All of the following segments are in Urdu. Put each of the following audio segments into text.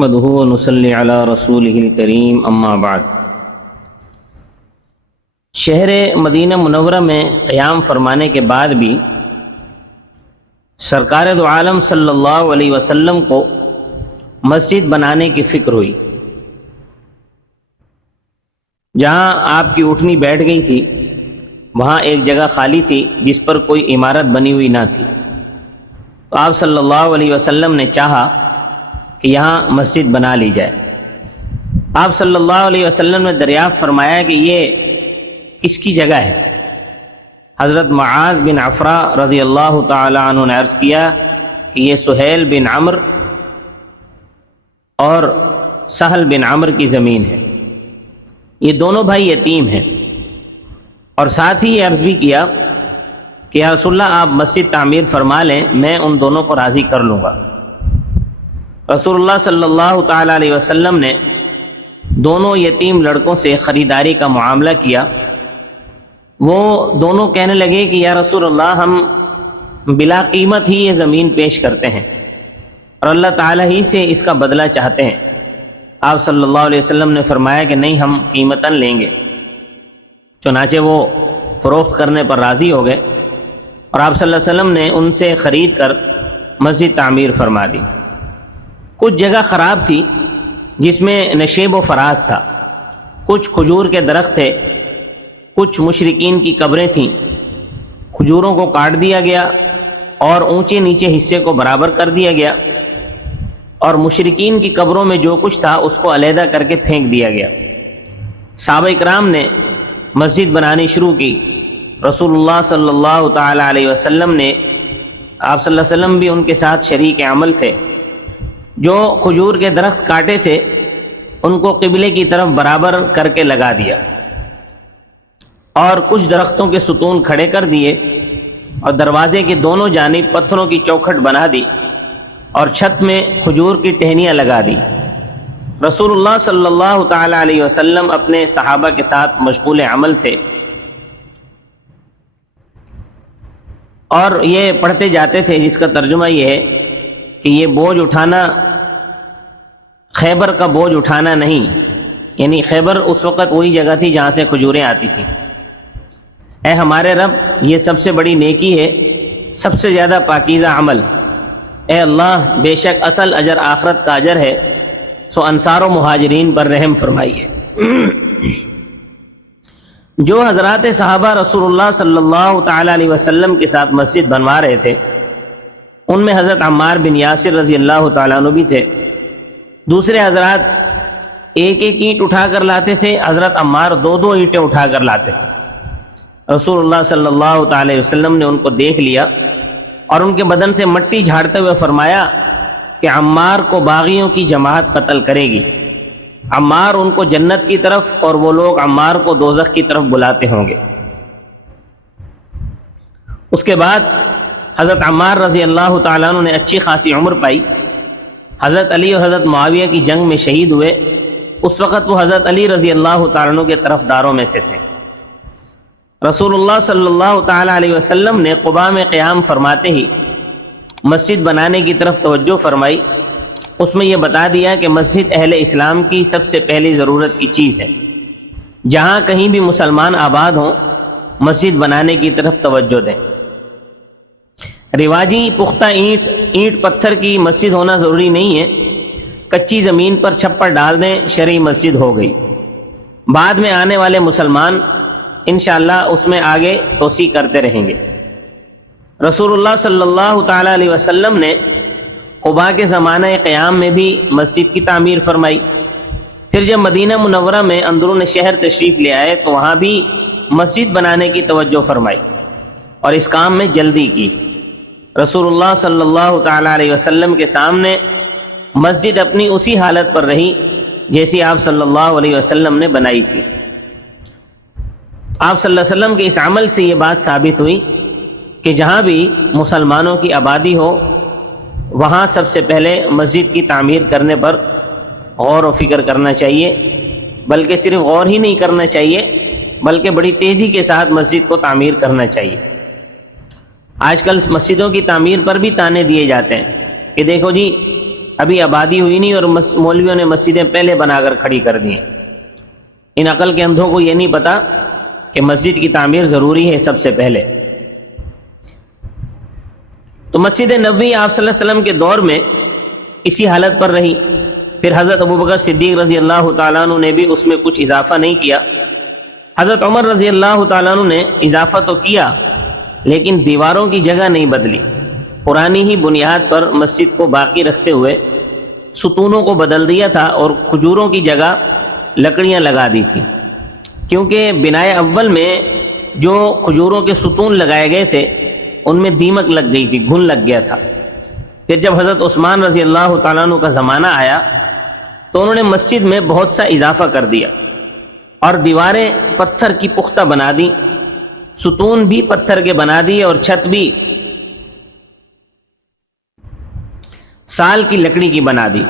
نحمدہ ونصلی علی رسولہ الکریم اما بعد۔ شہر مدینہ منورہ میں قیام فرمانے کے بعد بھی سرکار دو عالم صلی اللہ علیہ وسلم کو مسجد بنانے کی فکر ہوئی۔ جہاں آپ کی اٹھنی بیٹھ گئی تھی وہاں ایک جگہ خالی تھی جس پر کوئی عمارت بنی ہوئی نہ تھی، تو آپ صلی اللہ علیہ وسلم نے چاہا کہ یہاں مسجد بنا لی جائے۔ آپ صلی اللہ علیہ وسلم نے دریافت فرمایا کہ یہ کس کی جگہ ہے؟ حضرت معاذ بن عفرا رضی اللہ تعالی عنہ نے عرض کیا کہ یہ سہیل بن عمر اور سہل بن عمر کی زمین ہے، یہ دونوں بھائی یتیم ہیں۔ اور ساتھ ہی یہ عرض بھی کیا کہ یا رسول اللہ آپ مسجد تعمیر فرما لیں، میں ان دونوں کو راضی کر لوں گا۔ رسول اللہ صلی اللہ تعالی علیہ وسلم نے دونوں یتیم لڑکوں سے خریداری کا معاملہ کیا۔ وہ دونوں کہنے لگے کہ یا رسول اللہ ہم بلا قیمت ہی یہ زمین پیش کرتے ہیں اور اللہ تعالی ہی سے اس کا بدلہ چاہتے ہیں۔ آپ صلی اللہ علیہ وسلم نے فرمایا کہ نہیں، ہم قیمتاً لیں گے۔ چنانچہ وہ فروخت کرنے پر راضی ہو گئے اور آپ صلی اللہ علیہ وسلم نے ان سے خرید کر مسجد تعمیر فرما دی۔ کچھ جگہ خراب تھی جس میں نشیب و فراز تھا، کچھ کھجور کے درخت تھے، کچھ مشرکین کی قبریں تھیں۔ کھجوروں کو کاٹ دیا گیا اور اونچے نیچے حصے کو برابر کر دیا گیا، اور مشرکین کی قبروں میں جو کچھ تھا اس کو علیحدہ کر کے پھینک دیا گیا۔ صحابہ اکرام نے مسجد بنانی شروع کی۔ رسول اللہ صلی اللہ تعالی علیہ وسلم نے، آپ صلی اللہ علیہ وسلم بھی ان کے ساتھ شریک عمل تھے، جو کھجور کے درخت کاٹے تھے ان کو قبلے کی طرف برابر کر کے لگا دیا، اور کچھ درختوں کے ستون کھڑے کر دیے اور دروازے کے دونوں جانب پتھروں کی چوکھٹ بنا دی اور چھت میں کھجور کی ٹہنیاں لگا دی۔ رسول اللہ صلی اللہ تعالی علیہ وسلم اپنے صحابہ کے ساتھ مشغول عمل تھے، اور یہ پڑھتے جاتے تھے، جس کا ترجمہ یہ ہے کہ یہ بوجھ اٹھانا خیبر کا بوجھ اٹھانا نہیں، یعنی خیبر اس وقت وہی جگہ تھی جہاں سے کھجوریں آتی تھیں۔ اے ہمارے رب، یہ سب سے بڑی نیکی ہے، سب سے زیادہ پاکیزہ عمل۔ اے اللہ، بے شک اصل اجر آخرت کا اجر ہے، سو انصار و مہاجرین پر رحم فرمائیے۔ جو حضرات صحابہ رسول اللہ صلی اللہ تعالی علیہ وسلم کے ساتھ مسجد بنوا رہے تھے ان میں حضرت عمار بن یاسر رضی اللہ تعالیٰ عنہ بھی تھے۔ دوسرے حضرات ایک ایک اینٹ اٹھا کر لاتے تھے، حضرت عمار دو دو اینٹیں اٹھا کر لاتے تھے۔ رسول اللہ صلی اللہ تعالی وسلم نے ان کو دیکھ لیا اور ان کے بدن سے مٹی جھاڑتے ہوئے فرمایا کہ عمار کو باغیوں کی جماعت قتل کرے گی، عمار ان کو جنت کی طرف اور وہ لوگ عمار کو دوزخ کی طرف بلاتے ہوں گے۔ اس کے بعد حضرت عمار رضی اللہ تعالیٰ عنہ نے اچھی خاصی عمر پائی۔ حضرت علی اور حضرت معاویہ کی جنگ میں شہید ہوئے۔ اس وقت وہ حضرت علی رضی اللہ تعالیٰ عنہ کے طرفداروں میں سے تھے۔ رسول اللہ صلی اللہ تعالیٰ علیہ وسلم نے قباء میں قیام فرماتے ہی مسجد بنانے کی طرف توجہ فرمائی۔ اس میں یہ بتا دیا کہ مسجد اہل اسلام کی سب سے پہلی ضرورت کی چیز ہے، جہاں کہیں بھی مسلمان آباد ہوں مسجد بنانے کی طرف توجہ دیں۔ رواجی پختہ اینٹ پتھر کی مسجد ہونا ضروری نہیں ہے، کچی زمین پر چھپر ڈال دیں، شرعی مسجد ہو گئی۔ بعد میں آنے والے مسلمان انشاءاللہ اس میں آگے توسیع کرتے رہیں گے۔ رسول اللہ صلی اللہ تعالی علیہ وسلم نے قباء کے زمانہ قیام میں بھی مسجد کی تعمیر فرمائی۔ پھر جب مدینہ منورہ میں اندرون شہر تشریف لے آئے تو وہاں بھی مسجد بنانے کی توجہ فرمائی اور اس کام میں جلدی کی۔ رسول اللہ صلی اللہ تعالی علیہ وسلم کے سامنے مسجد اپنی اسی حالت پر رہی جیسی آپ صلی اللہ علیہ وسلم نے بنائی تھی۔ آپ صلی اللہ علیہ وسلم کے اس عمل سے یہ بات ثابت ہوئی کہ جہاں بھی مسلمانوں کی آبادی ہو وہاں سب سے پہلے مسجد کی تعمیر کرنے پر غور و فکر کرنا چاہیے، بلکہ صرف غور ہی نہیں کرنا چاہیے بلکہ بڑی تیزی کے ساتھ مسجد کو تعمیر کرنا چاہیے۔ آج کل مسجدوں کی تعمیر پر بھی تانے دیے جاتے ہیں کہ دیکھو جی ابھی آبادی ہوئی نہیں اور مولویوں نے مسجدیں پہلے بنا کر کھڑی کر دی ہیں۔ ان عقل کے اندھوں کو یہ نہیں پتا کہ مسجد کی تعمیر ضروری ہے سب سے پہلے۔ تو مسجد نبوی آپ صلی اللہ علیہ وسلم کے دور میں اسی حالت پر رہی۔ پھر حضرت ابوبکر صدیق رضی اللہ تعالیٰ عنہ نے بھی اس میں کچھ اضافہ نہیں کیا۔ حضرت عمر رضی اللہ تعالیٰ عنہ نے اضافہ تو کیا لیکن دیواروں کی جگہ نہیں بدلی، پرانی ہی بنیاد پر مسجد کو باقی رکھتے ہوئے ستونوں کو بدل دیا تھا اور کھجوروں کی جگہ لکڑیاں لگا دی تھی، کیونکہ بنائے اول میں جو کھجوروں کے ستون لگائے گئے تھے ان میں دیمک لگ گئی تھی، گھن لگ گیا تھا۔ پھر جب حضرت عثمان رضی اللہ تعالیٰ عنہ کا زمانہ آیا تو انہوں نے مسجد میں بہت سا اضافہ کر دیا اور دیواریں پتھر کی پختہ بنا دی، ستون بھی پتھر کے بنا دیے اور چھت بھی سال کی لکڑی کی بنا دی۔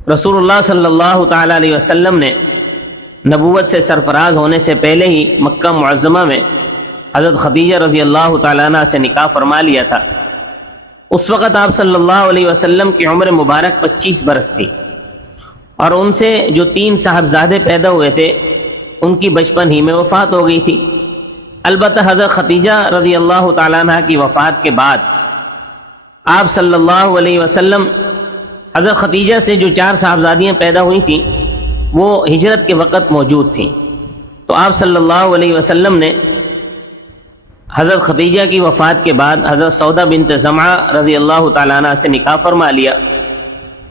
رسول اللہ صلی اللہ تعالی علیہ وسلم نے نبوت سے سرفراز ہونے سے پہلے ہی مکہ معظمہ میں حضرت خدیجہ رضی اللہ تعالیٰ عنہ سے نکاح فرما لیا تھا۔ اس وقت آپ صلی اللہ علیہ وسلم کی عمر مبارک 25 برس تھی اور ان سے جو 3 صاحبزادے پیدا ہوئے تھے ان کی بچپن ہی میں وفات ہو گئی تھی۔ البتہ حضرت خدیجہ رضی اللہ تعالیٰ عنہ کی وفات کے بعد آپ صلی اللہ علیہ وسلم حضرت خدیجہ سے جو 4 صاحبزادیاں پیدا ہوئی تھیں وہ ہجرت کے وقت موجود تھیں، تو آپ صلی اللہ علیہ وسلم نے حضرت خدیجہ کی وفات کے بعد حضرت سودا بنت زمعہ رضی اللہ تعالیٰ عنہ سے نکاح فرما لیا،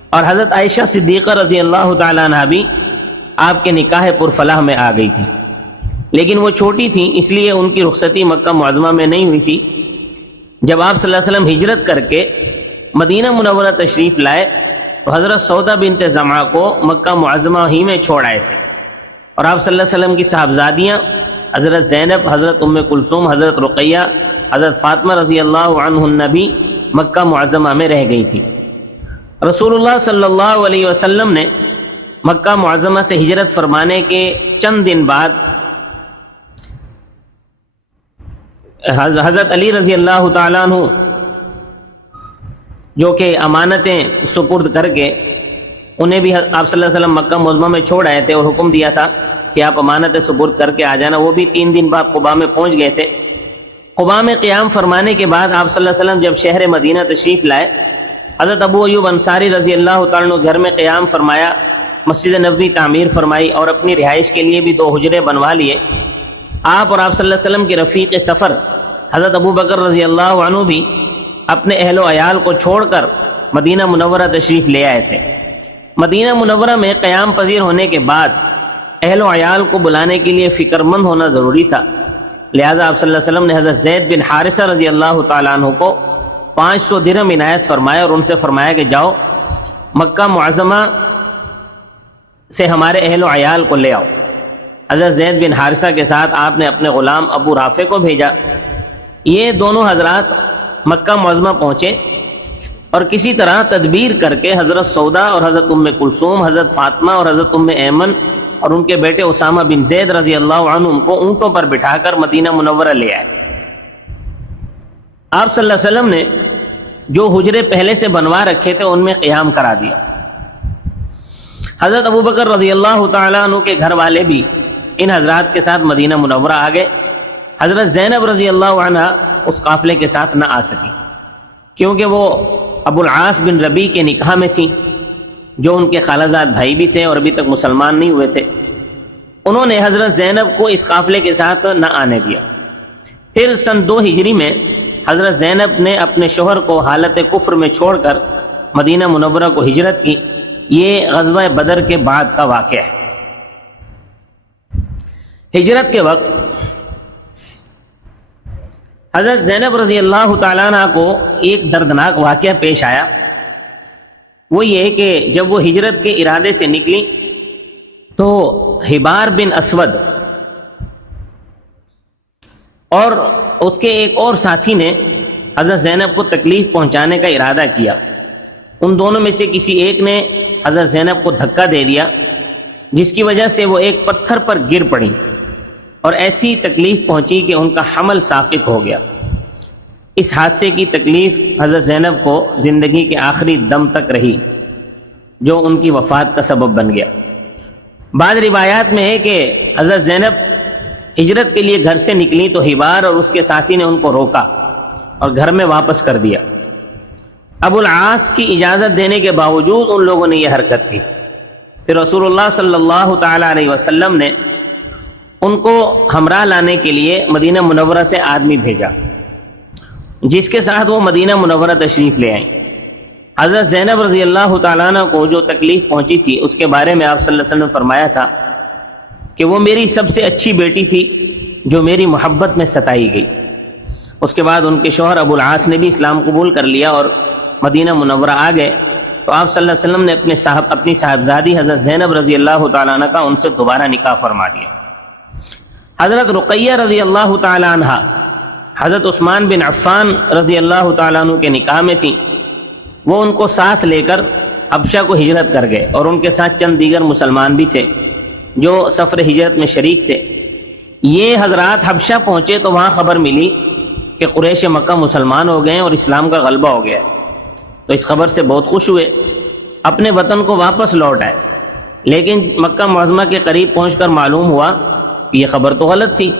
اور حضرت عائشہ صدیقہ رضی اللہ تعالیٰ عنہ بھی آپ کے نکاح پرفلاح میں آ گئی تھی، لیکن وہ چھوٹی تھیں اس لیے ان کی رخصتی مکہ معظمہ میں نہیں ہوئی تھی۔ جب آپ صلی اللہ علیہ وسلم ہجرت کر کے مدینہ منورہ تشریف لائے تو حضرت سودا بنت زمعہ کو مکہ معظمہ ہی میں چھوڑ آئے تھے، اور آپ صلی اللہ علیہ وسلم کی صاحبزادیاں حضرت زینب، حضرت ام کلثوم، حضرت رقیہ، حضرت فاطمہ رضی اللہ عنہن بھی مکہ معظمہ میں رہ گئی تھی۔ رسول اللہ صلی اللہ علیہ وسلم نے مکہ معظمہ سے ہجرت فرمانے کے چند دن بعد حضرت علی رضی اللہ تعالیٰ عنہ جو کہ امانتیں سپرد کر کے انہیں بھی آپ صلی اللہ علیہ وسلم مکہ معظمہ میں چھوڑ آئے تھے اور حکم دیا تھا کہ آپ امانتیں سپرد کر کے آ جانا، وہ بھی 3 دن بعد قباء میں پہنچ گئے تھے۔ قباء میں قیام فرمانے کے بعد آپ صلی اللہ علیہ وسلم جب شہر مدینہ تشریف لائے، حضرت ابو ایوب انصاری رضی اللہ تعالیٰ عنہ گھر میں قیام فرمایا، مسجد نبوی تعمیر فرمائی اور اپنی رہائش کے لیے بھی 2 حجرے بنوا لیے۔ آپ اور آپ صلی اللہ علیہ وسلم کے رفیق سفر حضرت ابو بکر رضی اللہ عنہ بھی اپنے اہل و عیال کو چھوڑ کر مدینہ منورہ تشریف لے آئے تھے۔ مدینہ منورہ میں قیام پذیر ہونے کے بعد اہل و عیال کو بلانے کے لیے فکر مند ہونا ضروری تھا، لہٰذا آپ صلی اللہ علیہ وسلم نے حضرت زید بن حارثہ رضی اللہ تعالیٰ عنہ کو 500 درہم عنایت فرمایا اور ان سے فرمایا کہ جاؤ مکہ معظمہ سے ہمارے اہل و عیال کو لے آؤ۔ حضرت زید بن حارثہ کے ساتھ آپ نے اپنے غلام ابو رافع کو بھیجا۔ یہ دونوں حضرات مکہ معظمہ پہنچے اور کسی طرح تدبیر کر کے حضرت سودا اور حضرت ام کلثوم، حضرت فاطمہ اور حضرت ام ایمن اور ان کے بیٹے اسامہ بن زید رضی اللہ عنہ کو اونٹوں پر بٹھا کر مدینہ منورہ لے آئے۔ آپ صلی اللہ علیہ وسلم نے جو حجرے پہلے سے بنوا رکھے تھے ان میں قیام کرا دیا۔ حضرت ابو بکر رضی اللہ تعالیٰ عنہ کے گھر والے بھی ان حضرات کے ساتھ مدینہ منورہ آ گئے۔ حضرت زینب رضی اللہ عنہ اس قافلے کے ساتھ نہ آ سکی کیونکہ وہ ابو العاص بن ربیع کے نکاح میں تھیں، جو ان کے خالہ زاد بھائی بھی تھے اور ابھی تک مسلمان نہیں ہوئے تھے۔ انہوں نے حضرت زینب کو اس قافلے کے ساتھ نہ آنے دیا۔ پھر سن 2 ہجری میں حضرت زینب نے اپنے شوہر کو حالت کفر میں چھوڑ کر مدینہ منورہ کو ہجرت کی۔ یہ غزوہ بدر کے بعد کا واقعہ ہے۔ ہجرت کے وقت حضرت زینب رضی اللہ تعالیٰ عنہ کو ایک دردناک واقعہ پیش آیا، وہ یہ کہ جب وہ ہجرت کے ارادے سے نکلی تو حبار بن اسود اور اس کے ایک اور ساتھی نے حضرت زینب کو تکلیف پہنچانے کا ارادہ کیا۔ ان دونوں میں سے کسی ایک نے حضرت زینب کو دھکا دے دیا، جس کی وجہ سے وہ ایک پتھر پر گر پڑی اور ایسی تکلیف پہنچی کہ ان کا حمل ساقط ہو گیا۔ اس حادثے کی تکلیف حضرت زینب کو زندگی کے آخری دم تک رہی، جو ان کی وفات کا سبب بن گیا۔ بعض روایات میں ہے کہ حضرت زینب ہجرت کے لیے گھر سے نکلی تو حبار اور اس کے ساتھی نے ان کو روکا اور گھر میں واپس کر دیا۔ ابو العاص کی اجازت دینے کے باوجود ان لوگوں نے یہ حرکت کی۔ پھر رسول اللہ صلی اللہ تعالی علیہ وسلم نے ان کو ہمراہ لانے کے لیے مدینہ منورہ سے آدمی بھیجا، جس کے ساتھ وہ مدینہ منورہ تشریف لے آئیں۔ حضرت زینب رضی اللہ تعالیٰ عنہ کو جو تکلیف پہنچی تھی اس کے بارے میں آپ صلی اللہ علیہ وسلم نے فرمایا تھا کہ وہ میری سب سے اچھی بیٹی تھی جو میری محبت میں ستائی گئی۔ اس کے بعد ان کے شوہر ابو العاص نے بھی اسلام قبول کر لیا اور مدینہ منورہ آ گئے، تو آپ صلی اللہ علیہ وسلم نے اپنی صاحبزادی حضرت زینب رضی اللہ تعالیٰ عنہ کا ان سے دوبارہ نکاح فرما دیا۔ حضرت رقیہ رضی اللہ تعالیٰ عنہ حضرت عثمان بن عفان رضی اللہ تعالیٰ عنہ کے نکاح میں تھیں۔ وہ ان کو ساتھ لے کر حبشہ کو ہجرت کر گئے، اور ان کے ساتھ چند دیگر مسلمان بھی تھے جو سفر ہجرت میں شریک تھے۔ یہ حضرات حبشہ پہنچے تو وہاں خبر ملی کہ قریش مکہ مسلمان ہو گئے ہیں اور اسلام کا غلبہ ہو گیا، تو اس خبر سے بہت خوش ہوئے، اپنے وطن کو واپس لوٹ آئے۔ لیکن مکہ معظمہ کے قریب پہنچ کر معلوم ہوا کہ یہ خبر تو غلط تھی۔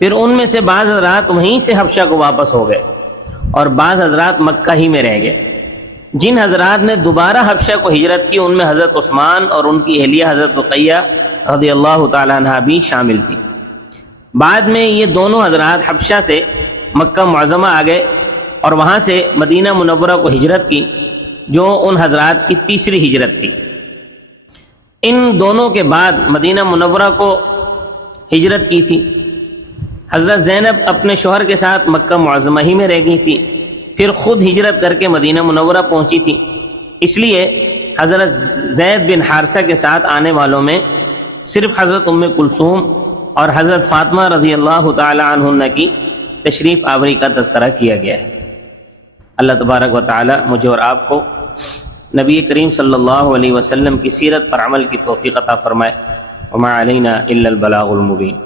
پھر ان میں سے بعض حضرات وہیں سے حبشہ کو واپس ہو گئے اور بعض حضرات مکہ ہی میں رہ گئے۔ جن حضرات نے دوبارہ حبشہ کو ہجرت کی ان میں حضرت عثمان اور ان کی اہلیہ حضرت رقیہ رضی اللہ تعالیٰ عنہ بھی شامل تھی۔ بعد میں یہ دونوں حضرات حبشہ سے مکہ معظمہ آ گئے اور وہاں سے مدینہ منورہ کو ہجرت کی، جو ان حضرات کی تیسری ہجرت تھی۔ ان دونوں کے بعد مدینہ منورہ کو ہجرت کی تھی۔ حضرت زینب اپنے شوہر کے ساتھ مکہ معظمہ ہی میں رہ گئی تھی، پھر خود ہجرت کر کے مدینہ منورہ پہنچی تھی۔ اس لیے حضرت زید بن حارثہ کے ساتھ آنے والوں میں صرف حضرت ام کلثوم اور حضرت فاطمہ رضی اللہ تعالی عنہن کی تشریف آوری کا تذکرہ کیا گیا ہے۔ اللہ تبارک و تعالی مجھے اور آپ کو نبی کریم صلی اللہ علیہ وسلم کی سیرت پر عمل کی توفیق عطا فرمائے۔ وما علینا الا البلاغ المبین۔